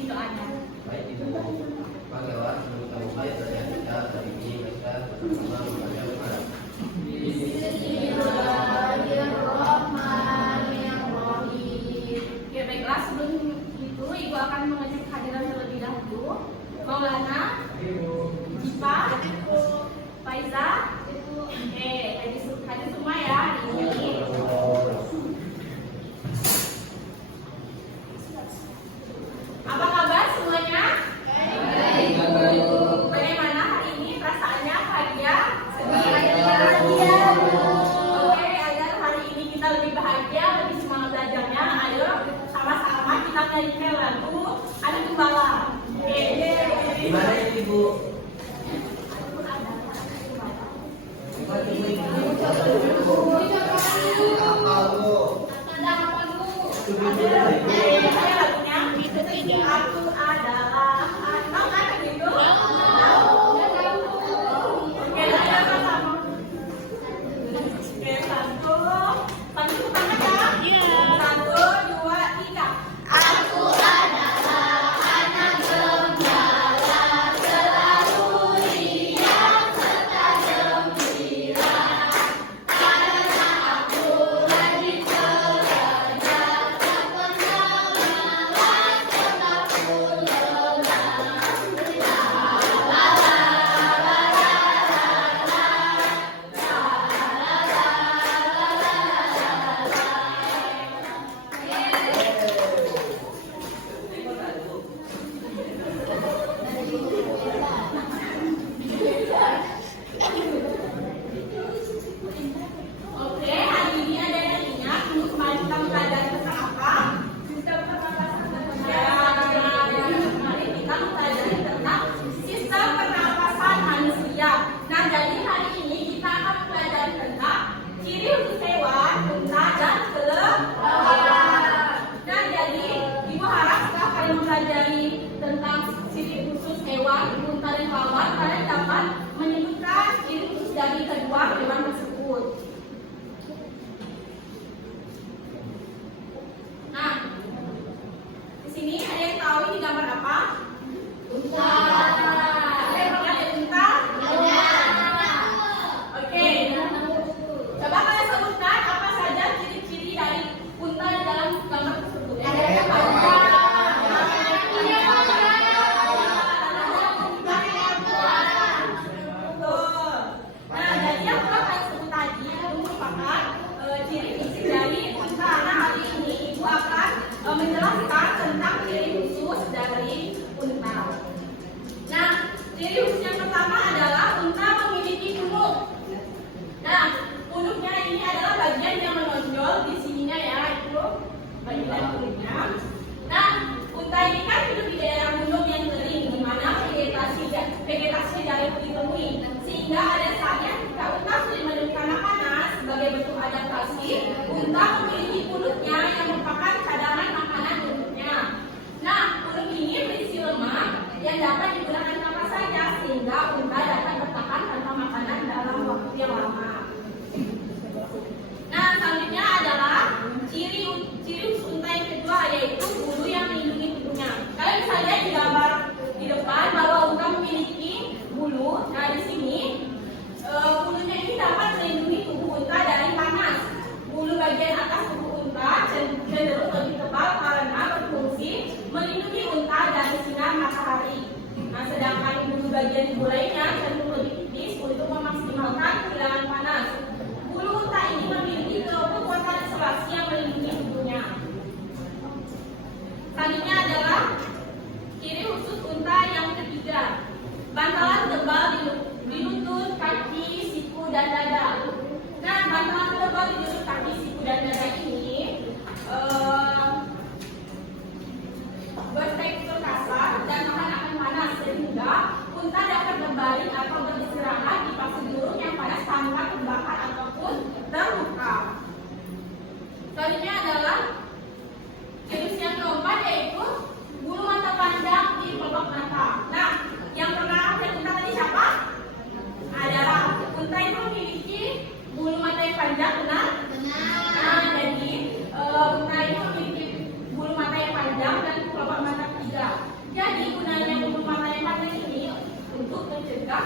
Izin doanya. Baik Ibu, Pak Lewat sebelum kami mulai belajar kita hari ini mereka bersama membaca Al-Quran. Bismillahirrahmanirrahim. Ya baiklah, sebelum itu Ibu akan mengecek kehadiran terlebih dahulu. Maulana, Jipa, Faiza, hadir semua ya hari ini. Apa kabar semuanya? Bagaimana hari ini perasaannya? Bahagia? Sedih? Oke, agar hari ini kita lebih bahagia, lebih semangat belajarnya, ayo sama-sama kita nyanyikan lagu Adu Gembala. Gimana ini Ibu? Aku adalah tahu kan begitu? Oke, sama-sama. Oke, satu, panggil tangan ya. Satu, dua, tiga. Aku adalah anak gembala, selalu riang serta gembira. Karena aku rajin belajar, tak pernah malas, tetap pulang. Oke, hari ini ada yang ingat untuk kemarin kita mempelajari tentang apa? Sistem pernapasan dan kemarin kita mempelajari tentang sistem pernapasan manusia. Nah, jadi hari ini kita akan mempelajari tentang ciri khusus hewan, unta dan kelelawar. Nah, jadi Ibu harap setelah kalian mempelajari tentang ciri khusus hewan, unta dan kelelawar, kalian dapat menyebutkan ciri khusus dari kedua hewan tersebut. Nah, di sini ada yang tahu ini gambar apa? Unta. Ada yang pernah lihat unta? Oke. Coba kalian sebutkan apa saja ciri-ciri dari unta di dalam gambar tersebut. Betul. Nah, jadi yang telah kalian sebut tadi itu merupakan ciri fisik dari unta. Nah, hari ini Ibu akan menjelaskan tentang ciri khusus dari unta. Nah, ciri khusus yang pertama adalah unta memiliki punuk. Nah, punuknya ini adalah bagian yang menonjol di sininya ya, itu bagian punuknya. Nah, unta ini kan hidup di daerah gunung yang kering, di mana vegetasi jarang ditemui, sehingga ada saatnya ketika unta sulit menemukan karena panas sebagai bentuk adaptasi, unta memiliki punuknya yang merupakan cadangan makanan untuknya. Nah, punuk ini berisi lemak yang dapat digunakan kapan saja, sehingga unta dapat bertahan tanpa makanan dalam waktu yang lama. Nah, selanjutnya adalah ciri khusus unta yang kedua, yaitu bulu yang melindungi tubuhnya. Kalian bisa lihat di gambar di depan bahwa unta memiliki bulu. Nah, di sini bulunya ini dapat melindungi tubuh unta dari panas. Bulu bagian atas tubuh unta cenderung lebih tebal karena berfungsi melindungi unta dari sinar matahari. Nah, sedangkan bulu bagian tubuh lainnya cenderung lebih tipis untuk memaksimalkan kehilangan panas. Bulu unta ini memiliki kekuatan isolasi yang melindungi tubuhnya. Selanjutnya adalah ciri khusus unta yang ketiga, bantalan tebal di lutut, kaki, siku, dan dada. Nah, bantalan tebal di lutut, kaki, siku, dan dada ini bertekstur kasar dan tahan akan panas, sehingga unta dapat berbaring atau beristirahat di pasir burung yang panas tanpa terbakar ataupun terluka. Selanjutnya adalah jenis yang keempat, yaitu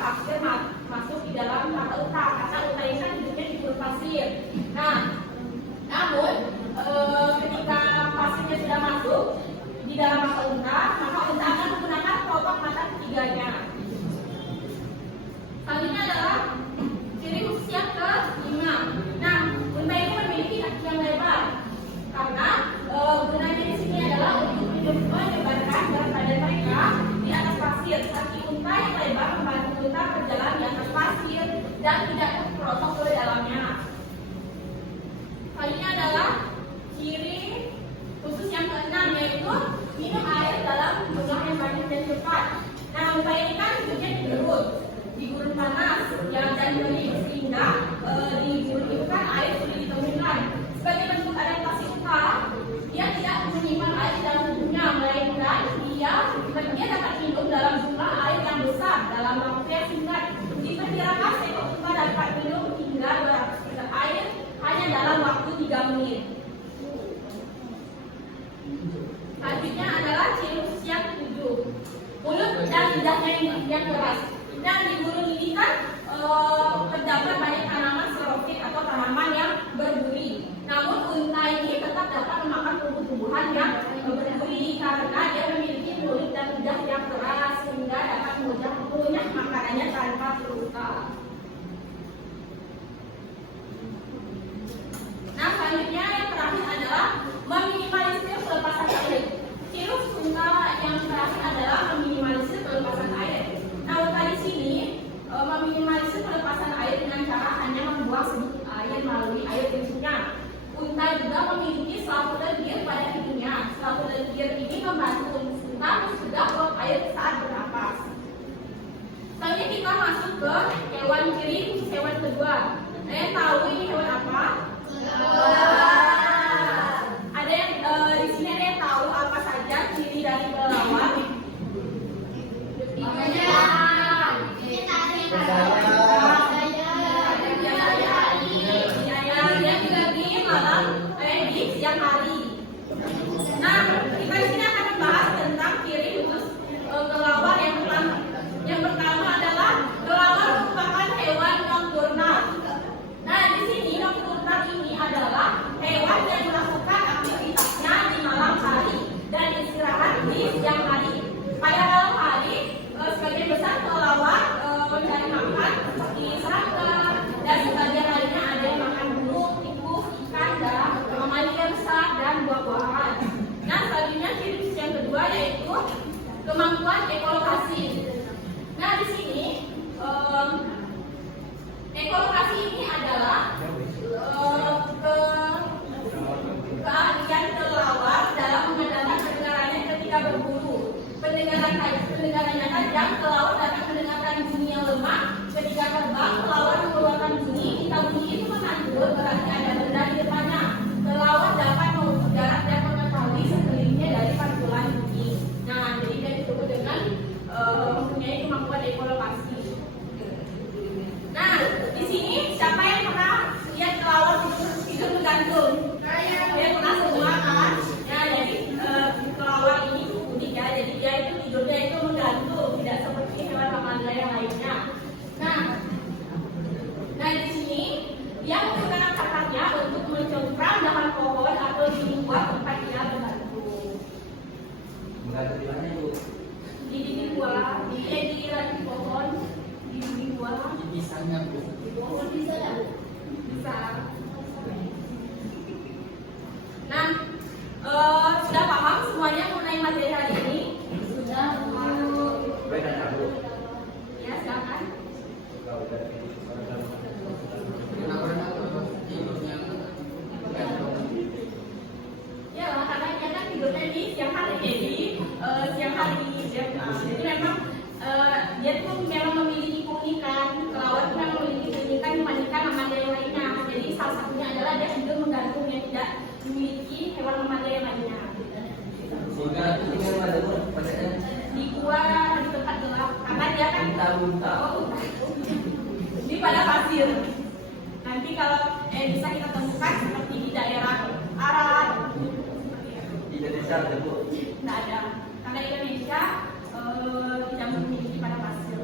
pasir masuk di dalam mata unta, karena unta ini kan hidupnya di gurun pasir. Nah, namun ketika pasirnya sudah masuk di dalam mata unta, maka unta akan menggunakan kelopak mata ketiganya. Selanjutnya adalah ciri khusus yang kelima. Nah, unta ini memiliki kaki yang lebar karena gunanya di sini adalah untuk menyebarkan berat badan mereka di atas pasir. Kaki unta yang lebar membantu unta berjalan di atas pasir dan tidak terperosok ke dalamnya. Selanjutnya adalah ciri khusus yang keenam, yaitu minum air dalam jumlah yang banyak dan cepat. Nah, unta ini kan hidupnya di gurun panas yang dan dingin, sehingga di gurun itu kan air sulit ditemukan. Sebagai bentuk adaptasi unta, dia tidak menyimpan air di dalam tubuhnya, melainkan dia dapat minum dalam jumlah air yang besar dalam waktu yang singkat. Diperkirakan seekor unta dapat minum hingga 200 liter air hanya dalam waktu 3 menit. Selanjutnya adalah ciri khusus yang ketujuh, mulut dan lidahnya yang keras. Nah, di gurun ini kan terdapat banyak tanaman xerophyte atau tanaman yang berduri. Namun unta ini tetap dapat memakan tumbuh-tumbuhan yang berduri karena dia memiliki mulut dan lidah yang keras sehingga dapat mengunyah makanannya tanpa terluka. Nah, selanjutnya yang terakhir adalah meminimalisir pelepasan air. Ciri khusus unta yang terakhir adalah meminimalisir pelepasan air. Nah, unta di sini meminimalisir pelepasan air dengan cara hanya membuang sedikit air melalui air kencingnya. Unta juga memiliki selaput lendir pada hidungnya. Selaput lendir ini membantu unta mencegah uap air saat bernapas. Selanjutnya kita masuk ke hewan ciri khusus hewan kedua. Kalian tahu ini hewan apa? Ada yang di sini ada yang tahu apa saja ciri dari kelelawar? Di siang hari. Nah, kita di sini akan membahas tentang ciri khusus kelelawar yang pertama. Yang pertama adalah kelelawar merupakan hewan nokturnal. Nah, di sini nokturnal ini adalah hewan yang melakukan aktivitasnya di malam hari dan istirahat di siang hari. Pada malam hari, sebagian besar kelelawar mencari makan seperti serangga dan sebagian lainnya ada yang makan burung, tikus, ikan, dan mamalia besar dan buah-buahan. Nah, selanjutnya ciri khusus yang kedua yaitu kemampuan ekolokasi. Nah, di sini ekolokasi ini adalah keahlian kelelawar dalam mengandalkan pendengarannya ketika berburu. Pendengarannya tajam, kelelawar dapat mendengarkan bunyi yang lemah. Ketika terbang, kelelawar mengeluarkan bunyi. Jika bunyi itu menandul, berarti ada benda di depannya. Kelelawar dapat mengukur jarak dan mengetahui sekelilingnya dari pantulan bunyi. Nah, jadi dia disebut dengan mempunyai kemampuan ekolokasi. Nah, di sini siapa yang pernah lihat kelelawar tidur menggantung? Saya pernah semua kan? Ya, jadi kelelawar ini unik ya. Jadi dia itu tidurnya itu menggantung, tidak seperti hewan mamalia yang lainnya. Nah di sini dia menggunakan kakaknya untuk mencongkram dahan pohon atau di luar tempat dia bergantung. Menggantung di mana, Bu? Di dinding gua, di ranting pohon, di dinding gua. Bisanya, Bu. Di pohon bisa ya? Bisa. Nah, sudah paham semuanya mengenai materi hari ini? Sudah. Baik, ada, Bu. Ya, silakan. Ya, karena dia kan tidurnya di siang hari, jadi siang hari. Jadi memang dia tuh memang memiliki keunikan. Kelelawar itu memang memiliki keunikan dibandingkan mamalia yang lainnya. Jadi salah satunya adalah dia tidur menggantung yang tidak dimiliki hewan mamalia yang lainnya. Sehingga tinggal pada Di gua di tempat gelap, karena dia kan di pada pasir. Nanti kalau bisa kita temukan seperti di daerah Arab. di Indonesia ada, Bu? Tidak ada, karena Indonesia tidak memiliki pada pasir.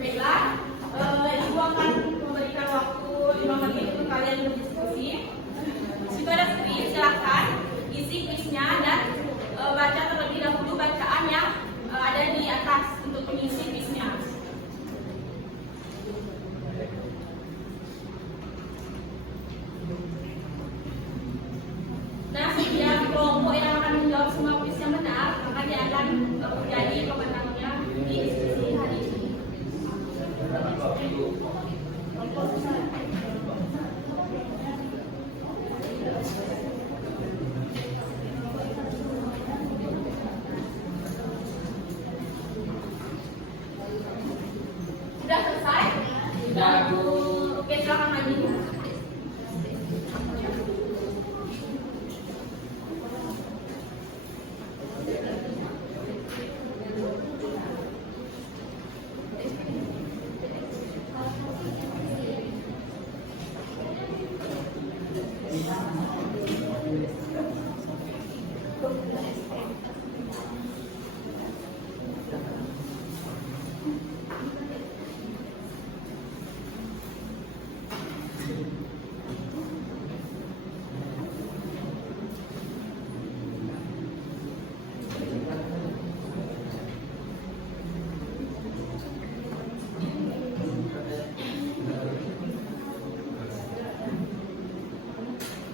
Baiklah, Ibu akan memberikan waktu 5 menit untuk kalian berdiskusi. Jika ada kuis, silakan isi kuisnya dan baca terlebih dahulu bacaan yang ada di atas untuk mengisi kuisnya. Nah, setiap kelompok yang akan menjawab semua kuis yang benar, maka dia akan menjadi pemenangnya di diskusi hari ini. Sudah selesai? Sudah, Bu. Oke, silakan maju.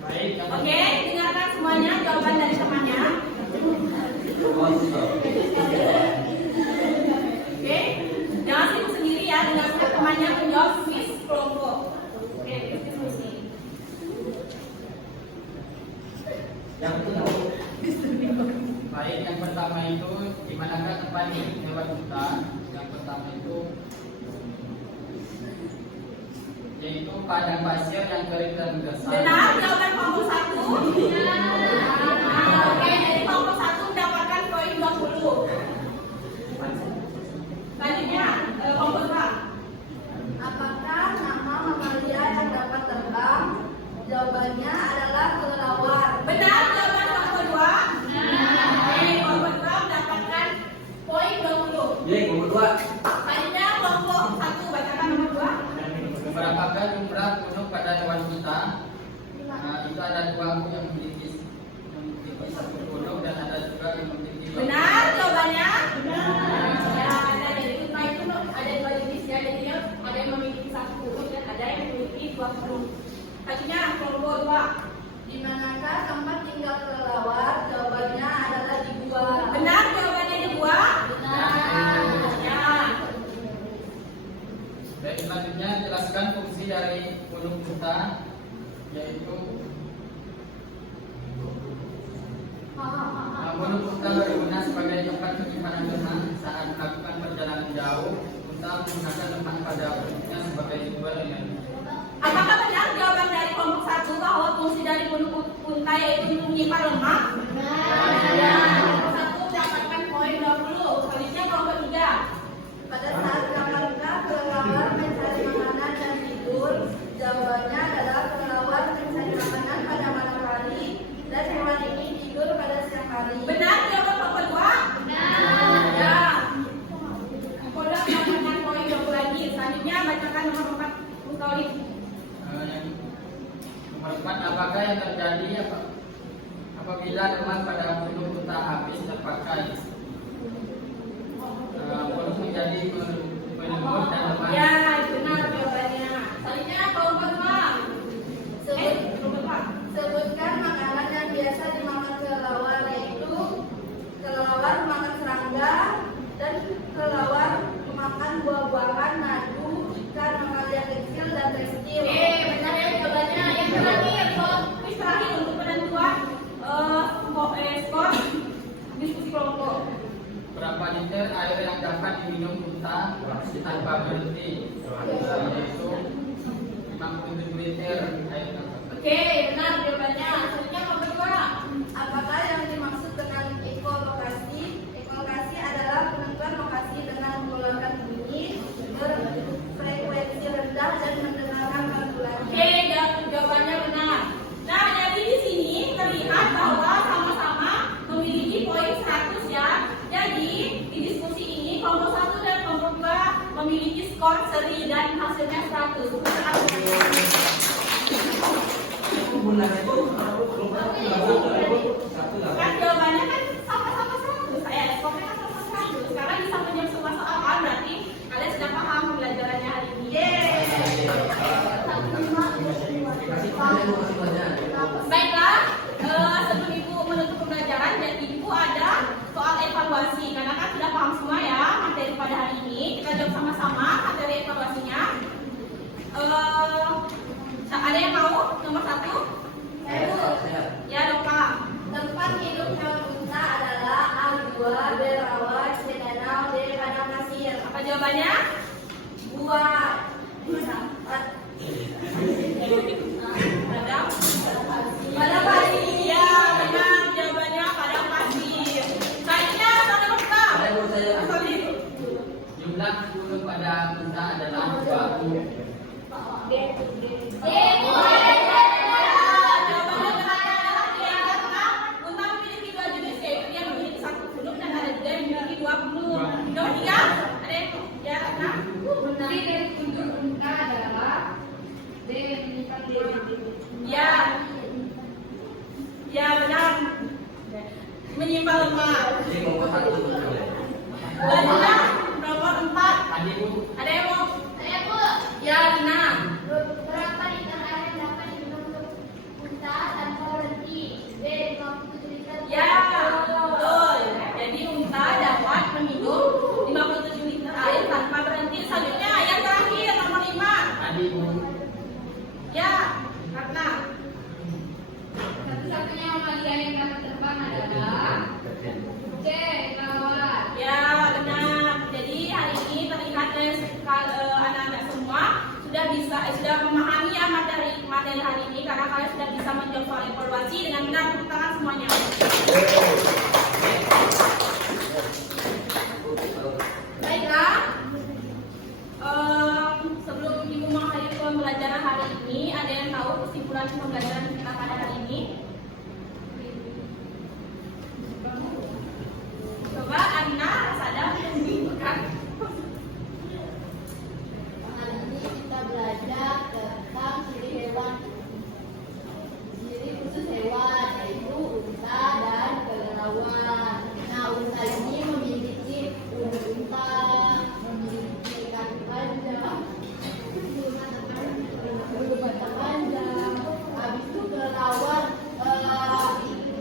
Baik, yang Oke, dengarkan semuanya jawaban dari temannya. Oke, jangan sibuk sendiri ya, dengarkan temannya menjawab kuis kelompok. Oke, diskusi. baik, yang pertama itu di manakah tempat hewan hutan? Yang pertama itu yaitu padang pasir yang kering dan gersang. Benar, jawaban kelompok 1. Oke, jadi kelompok 1 mendapatkan poin 20. Selanjutnya, kelompok 2. Apakah nama mamalia yang dapat terbang? Jawabannya adalah kelelawar. Benar, jawaban kelompok 2. Oke, kelompok 2 mendapatkan poin 20. Ye, nomor 2. Selanjutnya, kelompok 1, bacakan nomor 2. Berapakah jumlah gunung pada hewan hutan? Itu ada 2 yang memiliki satu gunung dan ada juga yang memiliki Benar, jawabannya. Ya, ada dari kita itu ada 2 jenis ya. Jadi ada yang memiliki 1 gunung dan ada yang memiliki 2 gunung. Selanjutnya, kelompok 2. Di manakah tempat tinggal kelelawar? Jawabannya adalah di gua. Benar, jawabannya di 2. Benar. Ya. Baik, selanjutnya jelaskan fungsi dari gunung hutan, yaitu gunung hutan berguna sebagai tempat penyimpanan lemak saat melakukan perjalanan jauh. Unta menggunakan lemak pada perutnya sebagai sumber energi. Apakah benar jawaban dari kelompok 1 bahwa fungsi dari gunung unta yaitu menyimpan lemak? Ya, kelompok 1 mendapatkan poin 20. Selanjutnya kelompok 3. Pada saat kapankah kelelawar mencari makanan dan tidur? Jawabannya adalah kelelawar mencari makanan pada malam hari dan hewan ini tidur pada siang hari. Benar jawaban kelompok 2? Benar. Ya. Kelompok 2 mendapatkan poin 20 lagi. Selanjutnya bacakan nomor 4 Mutolib. Yang nomor 4, apakah yang terjadi apabila lemak pada gunung hutan habis terpakai? Gunung menjadi menyembur dan lemak. Ya, benar jawabannya. Selanjutnya kelompok 2. Kelompok 4. Sebutkan makanan yang biasa dimakan kelelawar, yaitu kelelawar memakan serangga dan kelelawar memakan buah-buahan, madu, ikan, mamalia kecil dan reptil. Benar ya jawabannya. Yang terakhir, kuis terakhir untuk penentuan skor diskusi kelompok. Berapa liter air yang dapat diminum unta tanpa berhenti? Yaitu 57 liter air. Oke, benar jawabannya. Selanjutnya kelompok 2. Apakah yang dimaksud dengan ekolokasi? Ekolokasi adalah penentuan lokasi dengan mengeluarkan bunyi berfrekuensi rendah dan mendengarkan pantulannya. Oke, jawabannya benar. Nah, jadi di sini terlihat bahwa sama-sama memiliki poin 100 ya. Jadi, di diskusi seri dan hasilnya 100. Kan jawabannya kan sama-sama 100. Saya SKP kan sama 100. Sekarang bisa menjawab semua soal kan, berarti kalian sudah paham pembelajarannya hari ini. Baiklah, sebelum Ibu menutup pembelajaran, jadi Ibu ada soal evaluasi. Karena kan sudah paham semua ya materi pada hari ini. Kita jawab sama-sama materi evaluasinya. Ada yang mau? Nomor 1? Ya, Doka. Tempat hidup hewan unta adalah A2, B rawa, C danau, D padang pasir. Apa jawabannya? Buat Padang pasir. Ya, benar. Jawabannya padang pasir. Selanjutnya, nomor berapa? Jumlah gunung pada unta adalah 20. Ya benar. Menyimpan lemak. Selanjutnya nomor 4. Tadi Bu, Ada yang mau? Ya, Dina. berapa liter air yang dapat diminum unta tanpa berhenti? B 57 liter. Ya, betul. Jadi unta dapat meminum 57 liter air tanpa berhenti. Selanjutnya yang terakhir nomor 5. tadi Bu, Ya, Ratna. Satu-satunya mamalia yang dapat terbang adalah C kelelawar. Ya, benar. Jadi hari ini terlihat dari anak-anak semua sudah memahami ya materi hari ini karena kalian sudah bisa menjawab soal evaluasi dengan benar. Tepuk tangan semuanya. Baiklah. Sebelum Ibu mengakhiri pembelajaran hari ini, ada yang tahu kesimpulan pembelajaran kita pada hari ini? Coba Anna, Rasada, membingungkan. Hari ini kita belajar tentang ciri hewan, ciri khusus hewan yaitu unta dan kelelawar. Nah, unta ini memiliki unta memiliki kaki panjang, bulu mata panjang. Habis itu kelelawar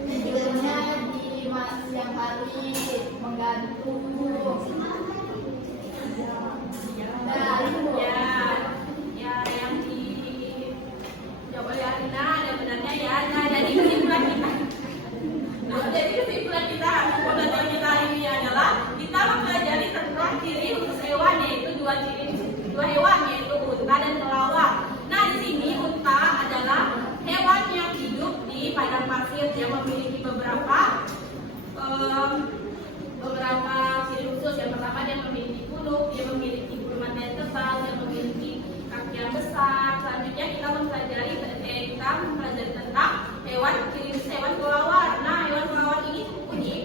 tidurnya di siang hari menggantung. Nah, itu. Ya, yang dijawab oleh Arina ada benarnya ya. Nah, jadi kesimpulan kita pembelajaran kita ini adalah kita mempelajari tentang ciri khusus hewan yaitu dua hewan yaitu unta dan kelelawar. Nah, di sini unta adalah hewan yang hidup di padang pasir yang memiliki beberapa ciri khusus. Yang pertama, dia memiliki bulu, dia memiliki bulu mata yang tebal, dia memiliki kaki yang besar. Selanjutnya kita mempelajari tentang ciri khusus hewan kelelawar. Nah, hewan kelelawar ini cukup unik.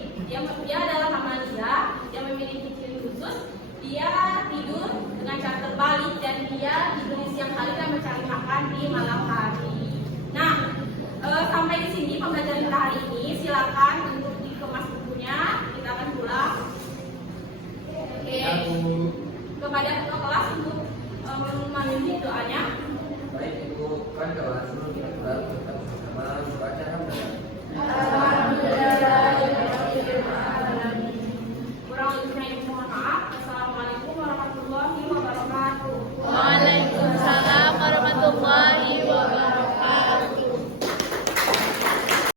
Dia adalah mamalia yang memiliki ciri khusus. Dia tidur dengan cara terbalik dan dia tidur di siang hari dan mencari makan di malam hari. Nah, sampai di sini pembelajaran kita hari ini. Silakan untuk dikemas bukunya. Kita akan pulang. Oke. Kepada ketua kelas untuk memimpin doanya. Baik Ibu, kan kalau sebelum kita pulang kita bersama membaca hamdalah.